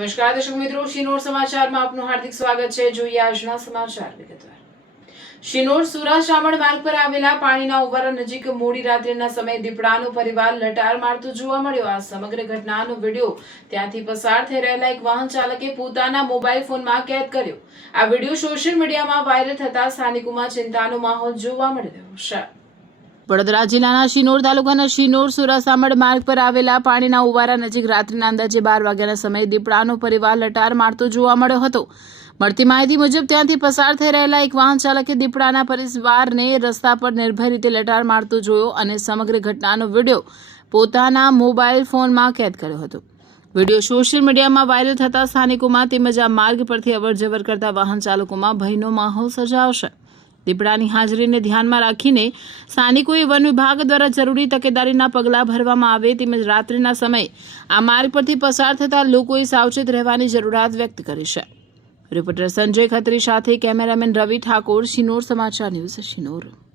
નમસ્કાર દર્શક મિત્રો, શિનોર સમાચારમાં આપનું હાર્દિક સ્વાગત છે। જોઈએ આજના સમાચાર વિગતવાર। શિનોર સુરા-શામળ માર્ગ પર આવેલા પાણીના ઉવારા નજીક મોડી રાત્રિના સમયે દીપડાનો પરિવાર લટાર મારતો જોવા મળ્યો। આ સમગ્ર ઘટનાનો વિડીયો ત્યાંથી પસાર થઈ રહેલા એક વાહન ચાલકે પોતાના મોબાઈલ ફોનમાં કેદ કર્યો। આ વિડીયો સોશિયલ મીડિયામાં વાયરલ થતા સ્થાનિકોમાં ચિંતાનો માહોલ જોવા મળી રહ્યો છે। વડોદરા જિલ્લાના શિનોર તાલુકાના શિનોર સુરા-શામળ માર્ગ પર આવેલા પાણીના ઉવારા નજીક રાત્રિના અંદાજે 12 વાગ્યાના સમયે દીપડાનો પરિવાર લટાર મારતો જોવા મળ્યો હતો। મળતી માહિતી મુજબ ત્યાંથી પસાર થઈ રહેલા એક વાહન ચાલકે દીપડાના પરિવારને રસ્તા પર નિર્ભય રીતે લટાર મારતો જોયો અને સમગ્ર ઘટનાનો વિડીયો પોતાના મોબાઈલ ફોનમાં કેદ કર્યો હતો। વિડીયો સોશિયલ મીડિયામાં વાયરલ થતા સ્થાનિકોમાં તેમજ આ માર્ગ પરથી અવરજવર કરતા વાહન ચાલકોમાં ભયનો માહોલ સર્જાયો। દીપડાની હાજરીને ધ્યાનમાં રાખીને સ્થાનિકોએ વન વિભાગ દ્વારા જરૂરી તકેદારીના પગલાં ભરવામાં આવે તેમજ રાત્રિના સમયે આ માર્ગ પરથી પસાર થતા લોકોએ સાવચેત રહેવાની જરૂરિયાત વ્યક્ત કરી છે। રિપોર્ટર સંજય ખત્રી સાથે કેમેરામેન રવિ ઠાકોર, શિનોર સમાચાર ન્યૂઝ, શિનોર।